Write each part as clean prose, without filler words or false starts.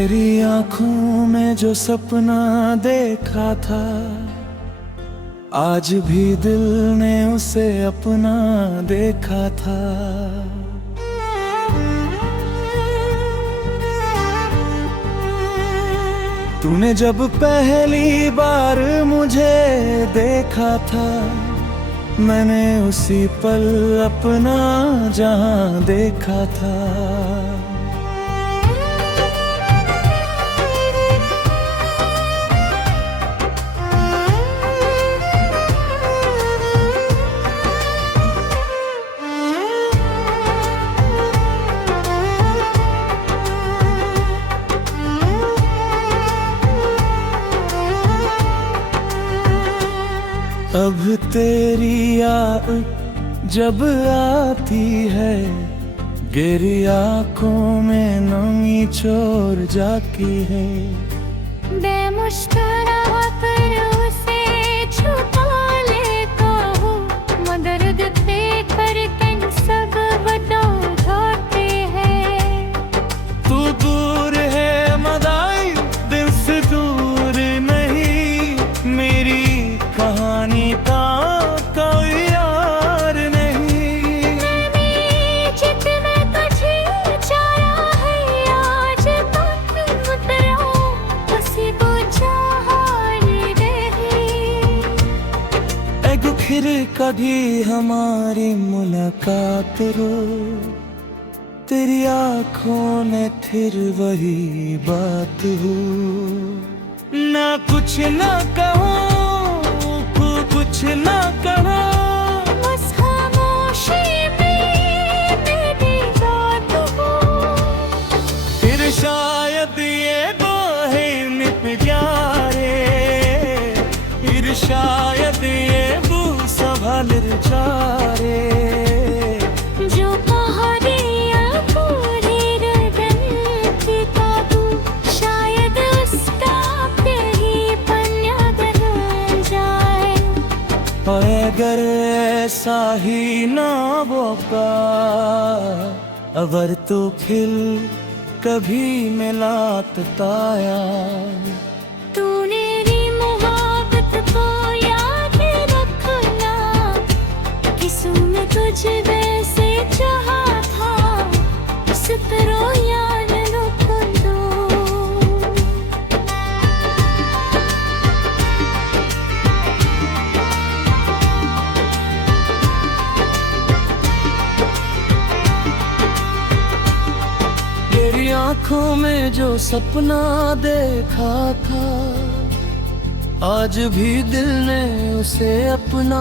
तेरी आंखों में जो सपना देखा था, आज भी दिल ने उसे अपना देखा था। तूने जब पहली बार मुझे देखा था, मैंने उसी पल अपना जहां देखा था। अब तेरी याद जब आती है, गहरी आंखों में नमी छोड़ जाती है। बेमुश्किल पर उसे छुपा लेता हूँ, दर्द देख कर कन सब बता जाते हैं। तू दूर है मदाई दिल से दूर नहीं, मेरी कहानी का कोई यार नहीं। मैंने जितना तुझे चाहा है, आज तक उतरा उसी को चाहा नहीं। एगो फिर कभी हमारी मुलाकात रो, तेरी आंखों ने फिर वही बात हो। ना कुछ ना कहो, कुछ ना कहो, बस खामोशी में मेरी बात हो। फिर शायद ये बाहें मिट जाए, फिर शायद ये वो संभल जाए। जो पहाड़ियाँ पूरी गगन की ताबू, शायद उसका यही पन्ना बन जाए। और अगर ऐसा ही ना होगा, अगर तो खिल कभी मिला ताया। तूने मेरी मोहब्बत को याद रखना, किसू में तुझ वैसे चाहा था, उस तरह याद रख दो। तेरी आंखों में जो सपना देखा था, आज भी दिल ने उसे अपना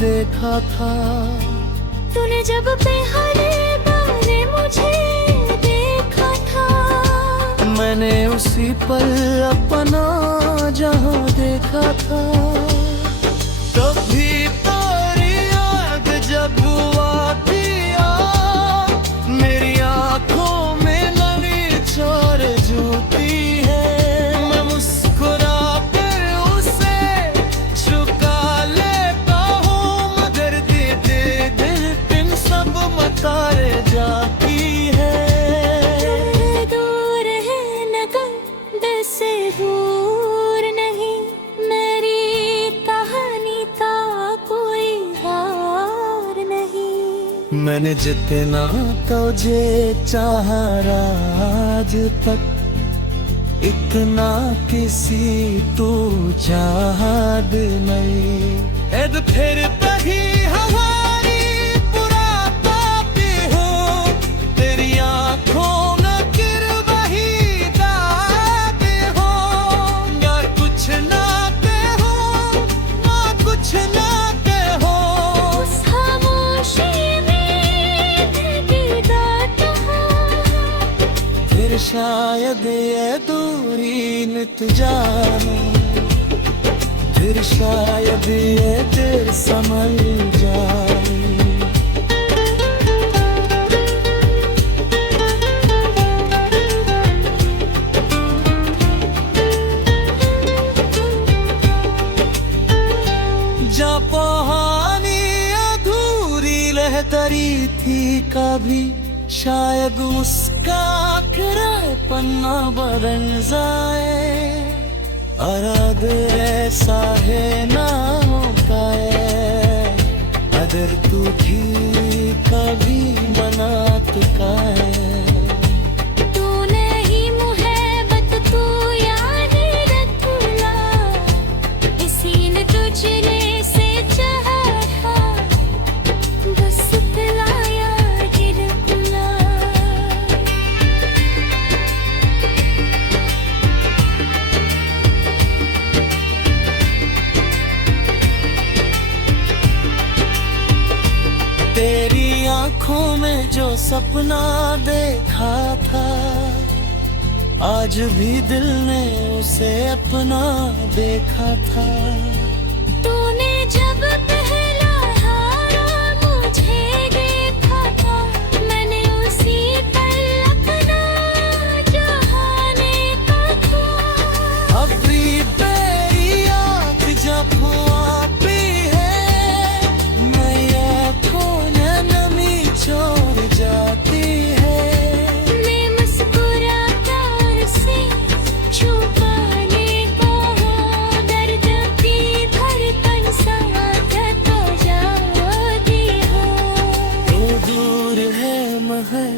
देखा था। तूने जब पहले बार मुझे देखा था, मैंने उसी पल अपना जहां देखा था। कभी तेरी याद जब आती आ, मेरी आंखों में नमी छोड़ जूती है। मैं मुस्कुरा कर उसे झुका लेता हूँ, मगर दे दिल सब मतार जाती है। दूर है नगर दिल से दूर नहीं, मेरी कहानी का कोई हार नहीं। मैंने जितना तुझे चाहा आज तक, इतना किसी तू चाहत नहीं। ऐद फिर तही हमारी बुरा पापी हो, तेरी आंखों में गिर वही दाग हो। या कुछ ना कहो, ना कुछ ना कहो, उस खामोशी में मेरी बात हो। फिर शायद ये दूरी मिट जाए, फिर शायद ये दिल संभल जाए। जा कहानी अधूरी रह तरी थी कभी, शायद उसका आखिर पन्ना बदल जाए, अरद ऐसा है ना होता है, अगर तू भी कभी मना तो है। तेरी आंखों में जो सपना देखा था, आज भी दिल ने उसे अपना देखा था। तूने जब पहला हारा मुझे देखा था, मैंने उसी पल अपना जहां देखा था। अपनी तेरी आँख जब आपी है, मैं आँखों ने नमी छोड़ जाती है। मैं मुस्कुराता और उसे छुपाने को हूँ, दर्द की धड़कन साथ तो जाती हूँ। तो दूर है मगर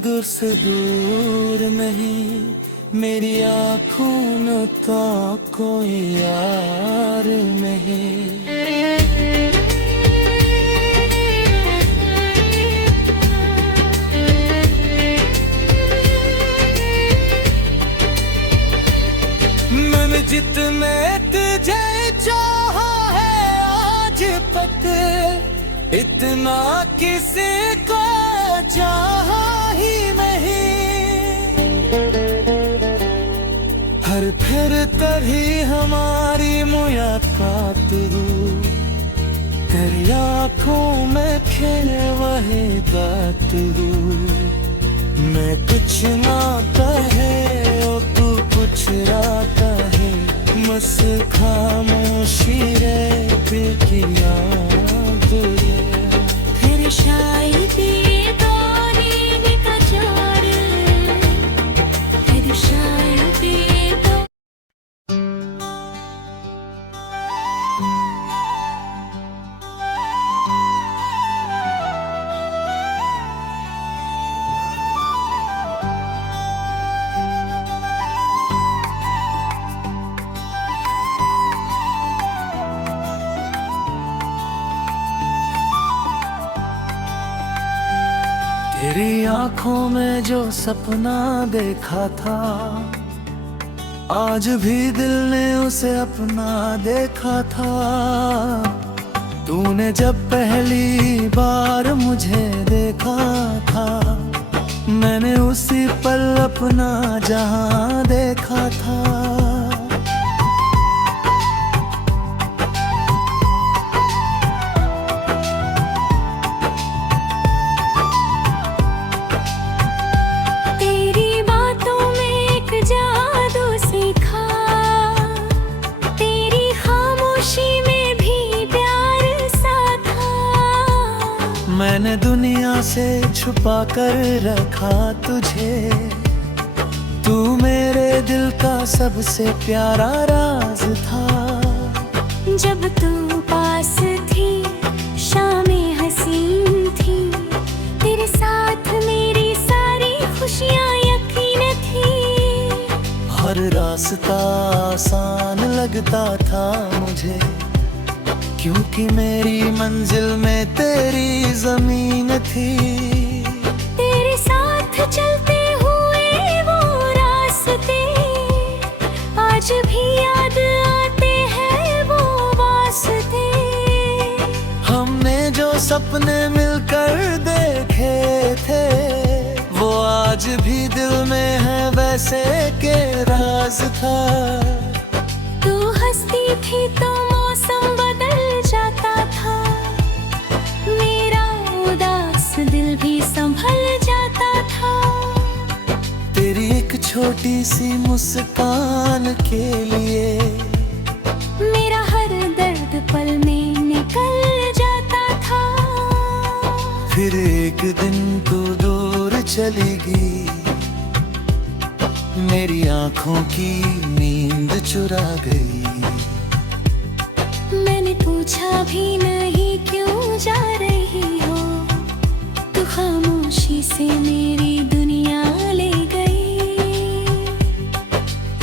दूर से दूर नहीं, मेरी आँखों न तो कोई यार नहीं। मैंने जितने तुझे चाहा है आज तक, इतना किसी को चाहा ही नहीं। हर फिर तभी हमारी मुलाकात हुई, तेरी आँखों में खिले वही बात हुई। मैं कुछ ना कहे और तू कुछ ना कहे, बस खामोशी रहे दिल की याद ये। फिर शायद ये दौर का चार, फिर शायद ये दौर। तेरी आंखों में जो सपना देखा था, आज भी दिल ने उसे अपना देखा था। तूने जब पहली बार मुझे देखा था, मैंने उसी पल अपना जहां देखा था। मैंने दुनिया से छुपा कर रखा तुझे, तू मेरे दिल का सबसे प्यारा राज था। जब तू पास थी, शामें हसीन थी, तेरे साथ मेरी सारी खुशियाँ यकीन थी। हर रास्ता आसान लगता था मुझे, क्योंकि मेरी मंजिल में तेरी जमीन थी। तेरे साथ चलते हुए वो रास्ते आज भी याद आते हैं, वो वास्ते। हमने जो सपने मिलकर देखे थे, वो आज भी दिल में है वैसे के राज था। तू हंसती थी तो मौसम बदल जाता था, मेरा उदास दिल भी संभल जाता था। तेरी एक छोटी सी मुस्कान के लिए मेरा हर दर्द पल में निकल जाता था। फिर एक दिन तू दूर चली गई, मेरी आंखों की नींद चुरा गई। मैंने पूछा भी नहीं क्यों जा रही हो, तू खामोशी से मेरी दुनिया ले गई।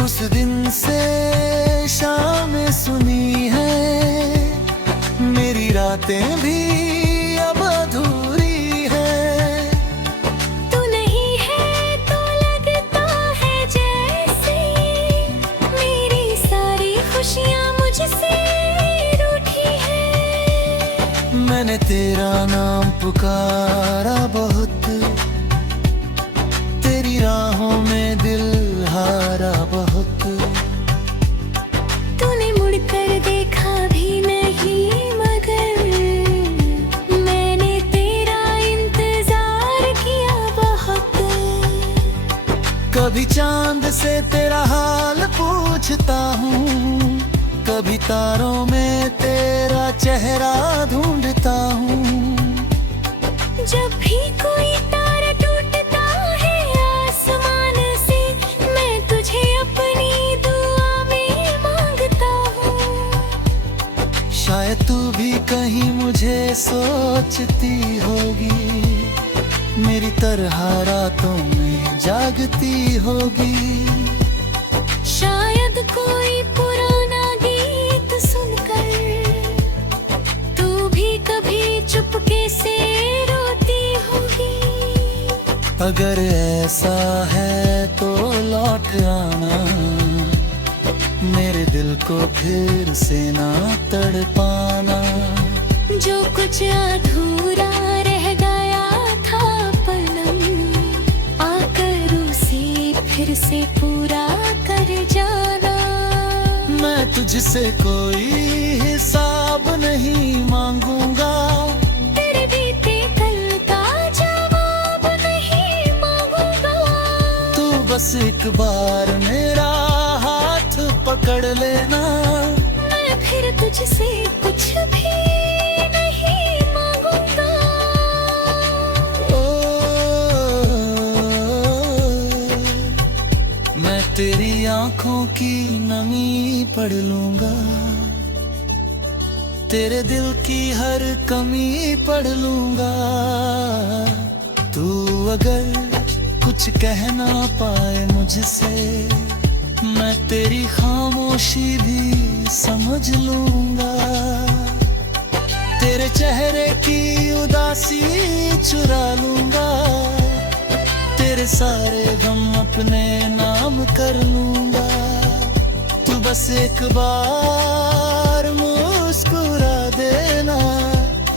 उस दिन से शामें सुनी है, मेरी रातें भी अब अधूरी है। तू नहीं है तो लगता है जैसे मेरी सारी खुशियाँ मुझसे रूठी है। मैंने तेरा नाम पुकारा बहुत, तेरी राहों में दिल हारा बहुत। तूने मुड़कर देखा भी नहीं मगर मैंने तेरा इंतजार किया बहुत। कभी चांद से तेरा हाल पूछता हूँ, कभी तारों में तेरा चेहरा ढूंढता हूँ। जब भी कोई तारा टूटता है आसमान से, मैं तुझे अपनी दुआ में मांगता हूँ। शायद तू भी कहीं मुझे सोचती होगी, मेरी तरह रातों में जागती होगी। शायद कोई पुराना गीत सुनकर तू भी कभी चुपके से रोती होगी। अगर ऐसा है तो लौट आना, मेरे दिल को फिर से ना तड़पाना। जो कुछ अधूरा रह गया था पलम, आकर उसे फिर से पूरा कर जाना। मैं तुझसे कोई हिसाब नहीं मांगूंगा, तेरे बीते कल का जवाब नहीं मांगूंगा। तू बस एक बार मेरा हाथ पकड़ लेना, मैं फिर तुझसे कुछ भी नहीं मांगूंगा। मैं तेरी आंखों की नमी पढ़ लूंगा, तेरे दिल की हर कमी पढ़ लूंगा। तू अगर कुछ कह ना पाए मुझसे, मैं तेरी खामोशी भी समझ लूंगा। तेरे चेहरे की उदासी चुरा लूंगा, तेरे सारे गम अपने नाम कर लूंगा। तू बस एक बार मुस्कुरा देना,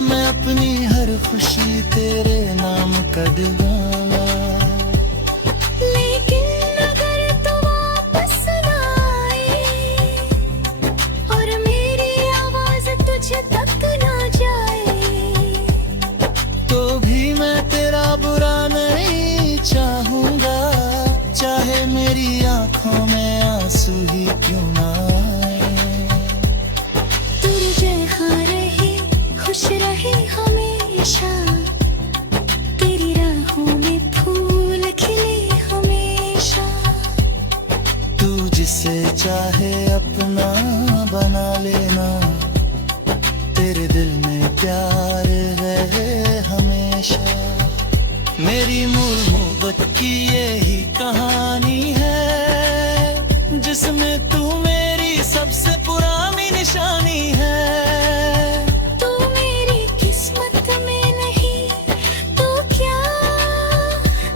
मैं अपनी हर खुशी तेरे नाम कर दूंगा। लेकिन अगर तू वापस ना आए और मेरी आवाज तुझ तक ना जाए, तो भी मैं तेरा बुरा नहीं चाहूंगा, चाहे मेरी आंखों में आंसू ही क्यों ना आए। तू जहाँ रहे खुश रहे हमेशा, तेरी राहों में फूल खिले हमेशा। तू जिसे चाहे अपना बना लेना, तेरे दिल में प्यार रहे हमेशा। मेरी मूल मोहब्बत की यही कहानी है, जिसमें तू मेरी सबसे पुरानी निशानी है। तू मेरी किस्मत में नहीं तो क्या,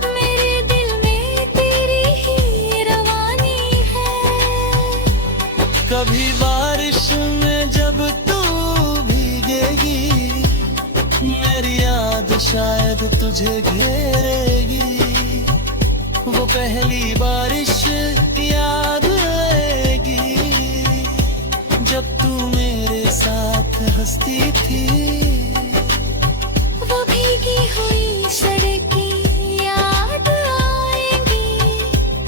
मेरे दिल में तेरी ही रवानी है। कभी बारिश में जब तू भीगेगी, मेरी याद शायद तुझे घेरेगी। वो पहली बारिश याद आएगी, जब तू मेरे साथ हंसती थी। वो भीगी हुई सड़कें याद आएंगी,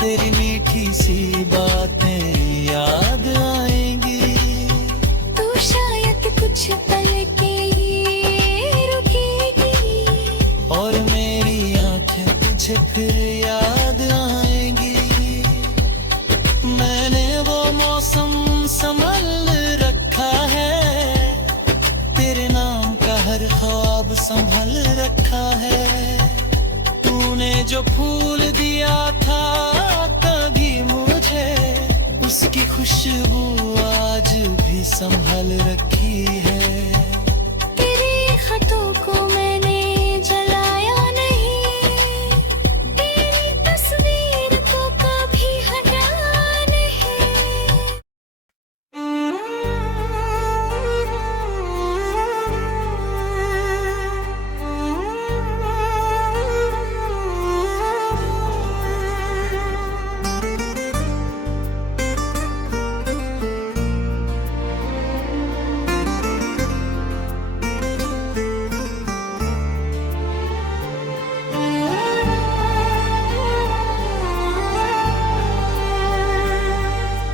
तेरी मीठी सी बातें याद आएंगी। तू शायद कुछ पल के लिए रुकेगी, और मेरी आंखें तुझे फिर याद आएंगी। संभल रखा है। तूने जो फूल दिया था कभी मुझे, उसकी खुशबू आज भी संभल रखी है। तेरे खतों को मैंने जलाया नहीं, तेरी तस्वीर को कभी हटाया नहीं।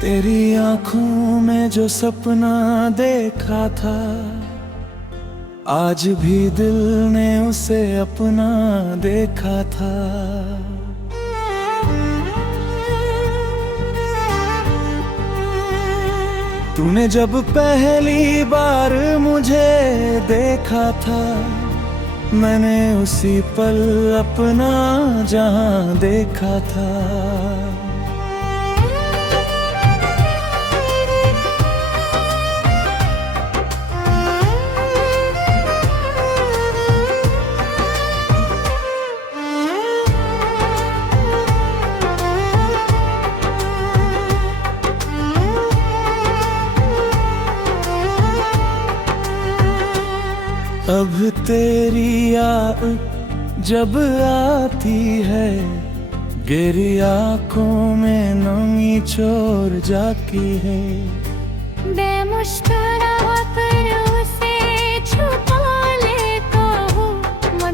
तेरी आंखों में जो सपना देखा था, आज भी दिल ने उसे अपना देखा था। तूने जब पहली बार मुझे देखा था, मैंने उसी पल अपना जहां देखा था। अब तेरी याद जब आती है, गहरी आंखों में नमी छोड़ जाती है। मैं मुस्कुरा कर उसे छुपा लेता हूँ,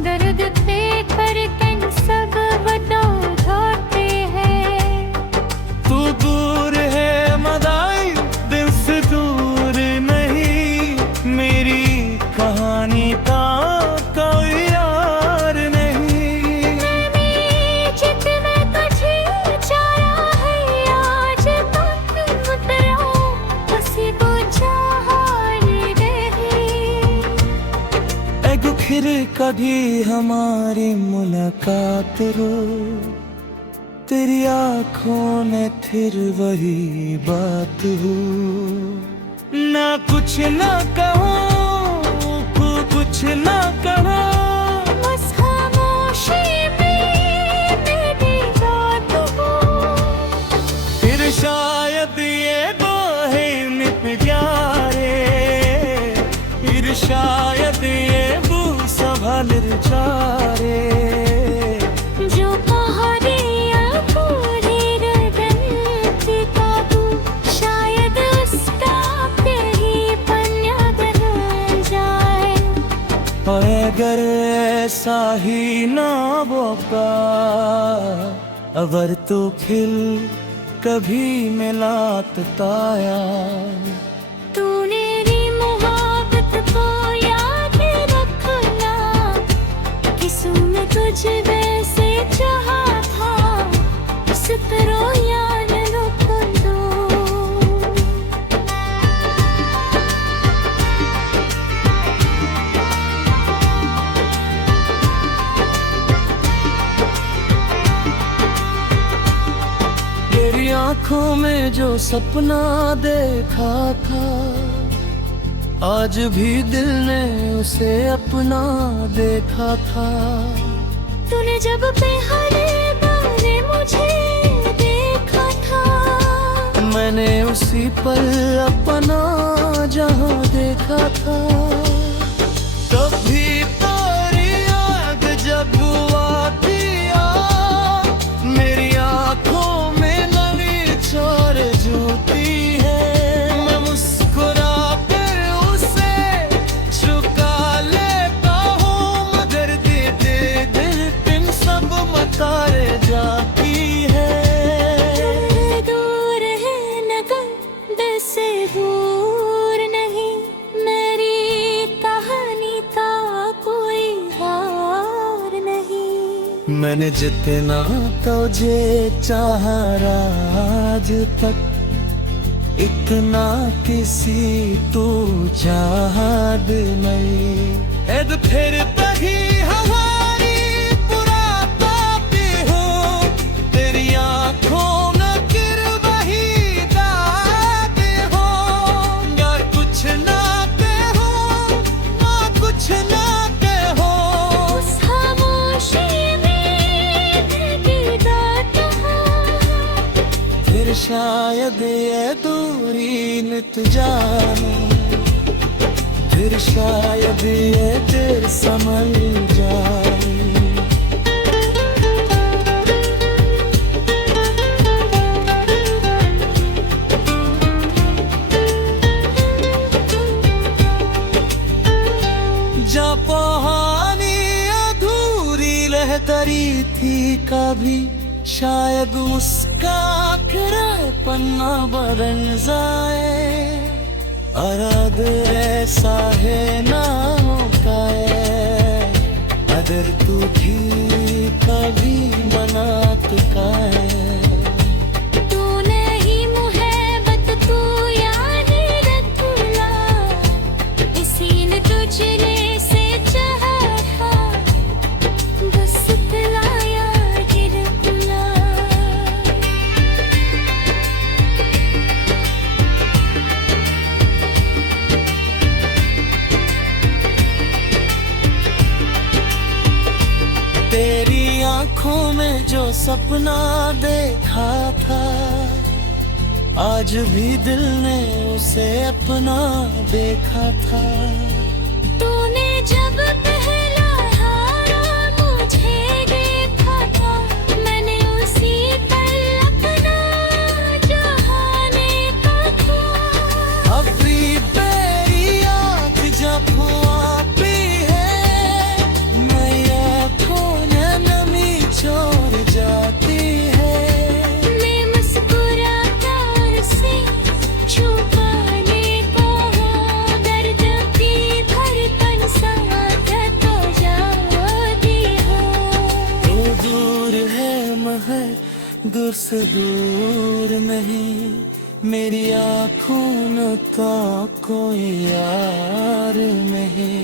दर्द देख कर कन सब बता जाते हैं। तू दूर है मदाई, दिल से दूर नहीं, मेरी कहानी का कोई यार नहीं। मैंने चित में तुझे चाहा है, आज तक उतरा किसी को चाहा नहीं। एगो फिर कभी हमारी मुलाकात रो, तेरी आंखों ने फिर वही बात हो। ना कुछ ना कहो, कुछ ना कहो, बस खामोशी में मेरी बात हो। फिर शायद ये बाहें मिट जाए, फिर शायद ये बू संभल जाए। जो पहाड़ियाँ पूरी गगन की काबू, शायद उसका यही पन्या बन जाए। और अगर ऐसा ही ना होगा, अगर तो फिर कभी मिला ताया। तूने मेरी मोहब्बत को याद रखना, किसू में तुझ वैसे चाहा था, उस तरह याद रख दो। तेरी आंखों में जो सपना देखा था, आज भी दिल ने उसे अपना देखा था। तूने जब पहले बार मुझे देखा था, मैंने उसी पल अपना जहां देखा था। कभी तेरी याद जब आती आ, मेरी आंखों में नमी छोड़ जाती है। मैं मुस्कुरा कर उसे छुपा लेता हूँ, मगर दे दिन सब मतारे जाती है। दूर है नगम दिल से दूर नहीं, मेरी कहानी का कोई हार नहीं। मैंने जितना तुझे चाहा आज तक, इतना किसी तू चाहत नहीं। फिर ही हमारी बुरा पापी हो, तेरी आंखों में गिर वही दाग हो। या कुछ ना कहो, ना कुछ ना कहो, उस खामोशी में दिल की बात हो। फिर शायद ये दूरी मिट जाए, फिर शायद ये दिल संभल जाए। जब कहानी अधूरी लहतरी थी कभी, शायद उसका आखिरी पन्ना बदल जाए। अरद ऐसा है ना होता है, अगर तू भी कभी मना चुका है। तू नहीं मुहब्बत तू याद रखना, इसीलिए तुझने से चाहा था, बस इतना याद रखना। तेरी आंखों में जो सपना देखा था, आज भी दिल ने उसे अपना देखा था। तूने जब पहला हारा मुझे देखा था, मैंने उसी पल अपना जहां देखा था। अपनी तेरी आँख जब आती है, मैं आँखों में नमी छोड़ जाती है। मैं मुस्कुराता उसे छुपाने को हूँ, दर्द की धड़कन साथ तो जाती हूँ। तू दूर है मगर दूर से दूर नहीं, मेरी आँखों न का कोई यार नहीं।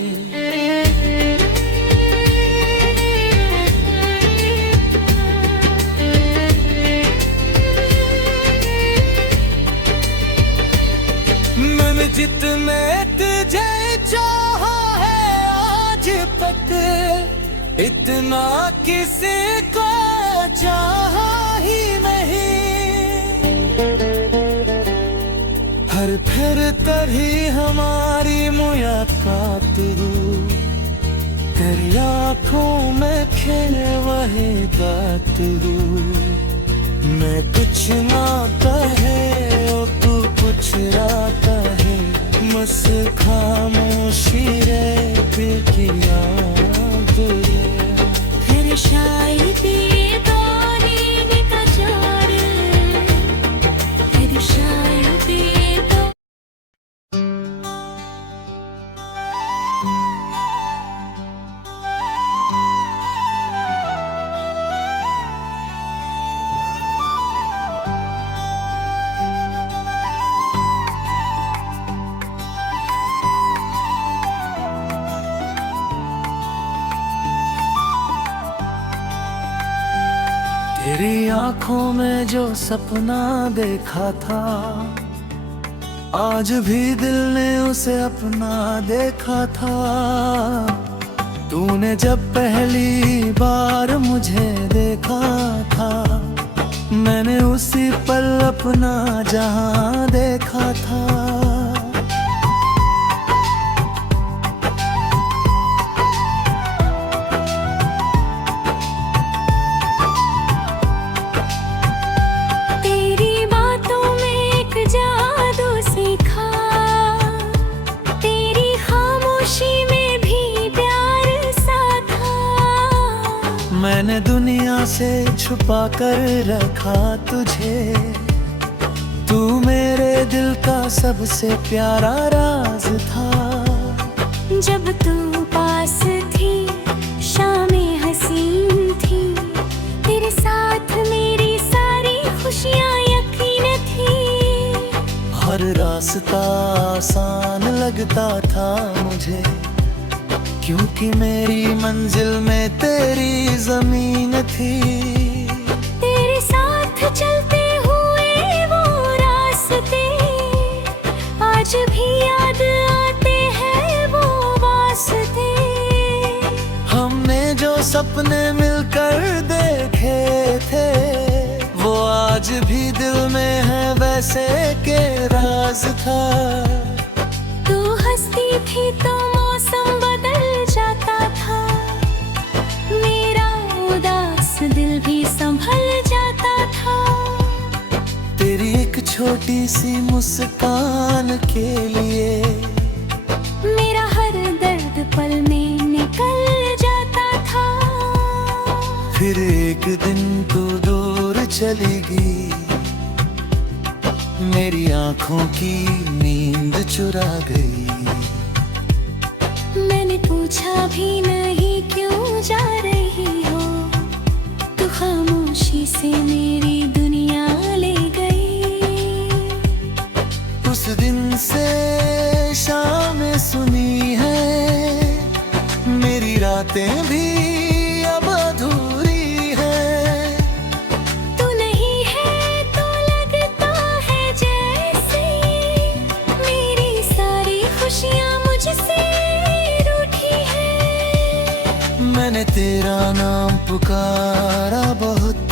मैंने जितने तुझे चाहा है आज तक, इतना किसी को चाहा ही नहीं। हर फिर तभी हमारी मुलाकात हुई, तेरी आँखों में खिले वही बात हुई। मैं कुछ ना कहे और तू कुछ ना कहे, बस खामोशी रहे दिल की आग ये। फिर शायद ये दौरी बेकरार, फिर शायद ये दौरी। तेरी आंखों में जो सपना देखा था, आज भी दिल ने उसे अपना देखा था। तूने जब पहली बार मुझे देखा था, मैंने उसी पल अपना जहां देखा था। तेरी बातों में एक जादू सीखा, तेरी खामोशी में भी प्यार सा था। मैंने दुनिया से छुपा कर रखा तुझे, तू मेरे दिल का सबसे प्यारा राज था। जब तू पास थी, शामें हसीन थी, तेरे साथ मेरी सारी खुशियाँ यकीन थी। हर रास्ता आसान लगता था मुझे, क्योंकि मेरी मंजिल में तेरी जमीन थी। तेरे साथ चलते हुए वो रास्ते आज भी याद आते हैं वो वास्ते। हमने जो सपने मिलकर देखे थे वो आज भी दिल में है वैसे के राज था। तू हंसती थी तो मौसम बदल जाता था, मेरा उदास दिल भी संभल जाता था। तेरी एक छोटी सी मुस्कान के लिए मेरा हर दर्द पल में निकल जाता था। फिर एक दिन तू दूर चलेगी, मेरी आंखों की नींद चुरा गई। मैंने पूछा भी नहीं क्यों जा रही हो, तू खामोशी से मेरी दुनिया ले गई। उस दिन से शामें सुनी है, मेरी रातें भी अब अधूरी है। तू नहीं है तो लगता है जैसे मेरी सारी खुशियाँ मुझसे रूठी है। मैंने तेरा नाम पुकारा बहुत,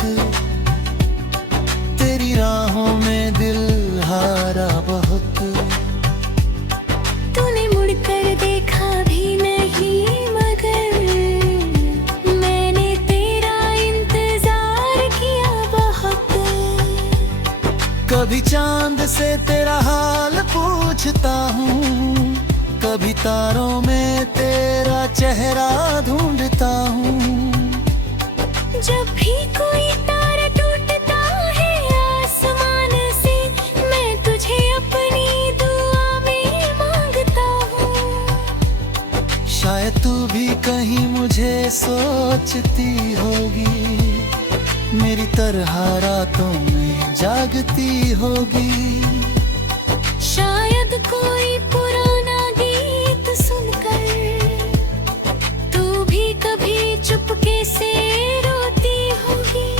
तेरी राहों में दिल हारा बहुत। तूने मुड़कर देखा भी नहीं मगर मैंने तेरा इंतजार किया बहुत। कभी चांद से तेरा हाल पूछता हूँ, कभी तारों में तेरा चेहरा ढूंढता हूँ। जब भी कोई तारा टूटता है आसमान से, मैं तुझे अपनी दुआ में मांगता हूँ। शायद तू भी कहीं मुझे सोचती होगी, मेरी तरह रातों में जागती होगी। शायद कोई पुराना गीत सुनकर तू भी कभी चुपके से रोती होगी।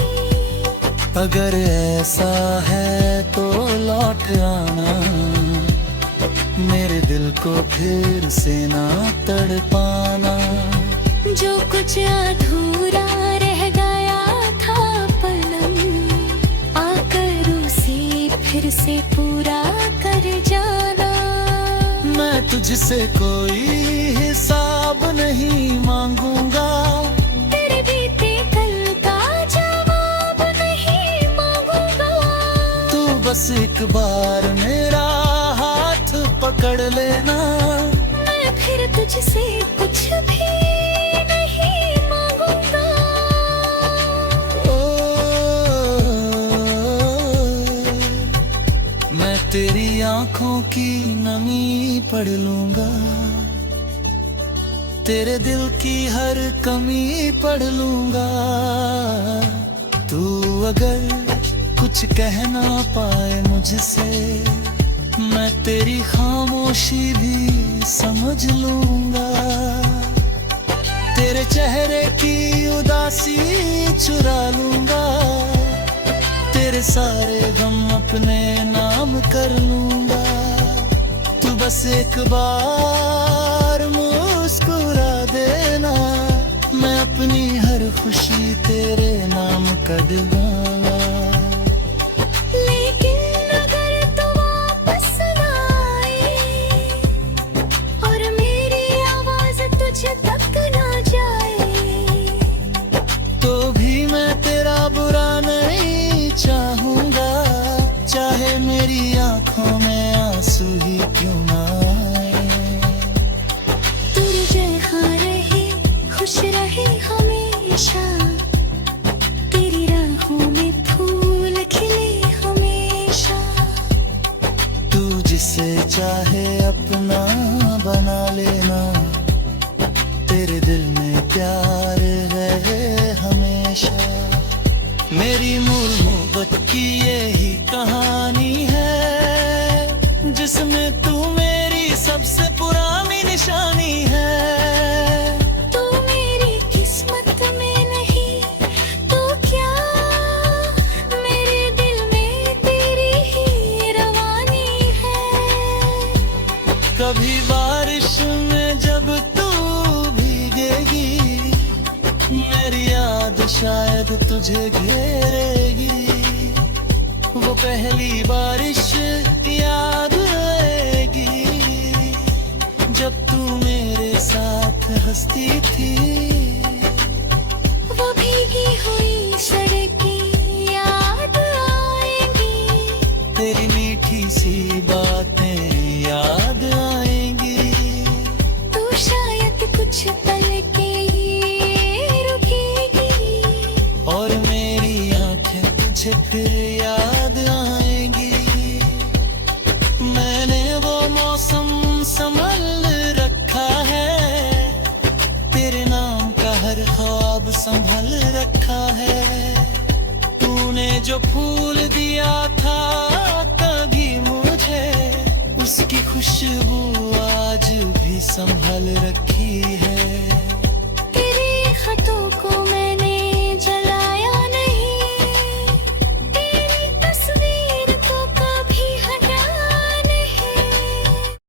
अगर ऐसा है तो लौट आना, मेरे दिल को फिर से ना तड़पाना। जो कुछ अधूरा रह गया था पलम, आकर उसे फिर से पूरा कर जाना। मैं तुझसे कोई हिसाब नहीं मांगूंगा, तेरे बीते कल का जवाब नहीं मांगूंगा। तू बस एक बार मेरा हाथ पकड़ लेना, मैं फिर तुझसे कुछ भी नहीं मांगूंगा। मैं तेरी आंखों की नमी पढ़ लूंगा, तेरे दिल की हर कमी पढ़ लूंगा। तू अगर कुछ कह ना पाए मुझसे, मैं तेरी खामोशी भी समझ लूंगा। तेरे चेहरे की उदासी चुरा लूंगा, तेरे सारे गम अपने नाम कर लूंगा। तू बस एक बार मुस्कुरा देना, मैं अपनी हर खुशी तेरे नाम कर दूंगा। लेकिन अगर तू वापस ना आए और मेरी आवाज तुझ तक ना जाए, तो भी मैं तेरा बुरा नहीं चाहूंगा, चाहे मेरी आंखों में आंसू ही क्यों ना आए। तू जहाँ रहे खुश रहे हमेशा, तेरी राहों में फूल खिले हमेशा। तू जिसे चाहे अपना बना लेना, तेरे दिल में प्यार रहे हमेशा। मेरी मूल मोहब्बत की यही कहानी है, जिसमें तू मेरी सबसे पुरानी निशानी है। कभी बारिश में जब तू भीगेगी, मेरी याद शायद तुझे घेरेगी। वो पहली बारिश याद आएगी, जब तू मेरे साथ हंसती थी। वो भीगी हुई सड़कें याद आएंगी, तेरी मीठी सी बातें याद आएंगी। तू शायद कुछ पल के लिए रुकेगी, और मेरी आंखें तुझे फिर याद आएंगी। मैंने वो मौसम संभल रखा है, तेरे नाम का हर ख्वाब संभल रखा है। तूने जो फूल दिया था कभी मुझे, उसकी खुशबू आज भी संभल रखी है। तेरे खतों को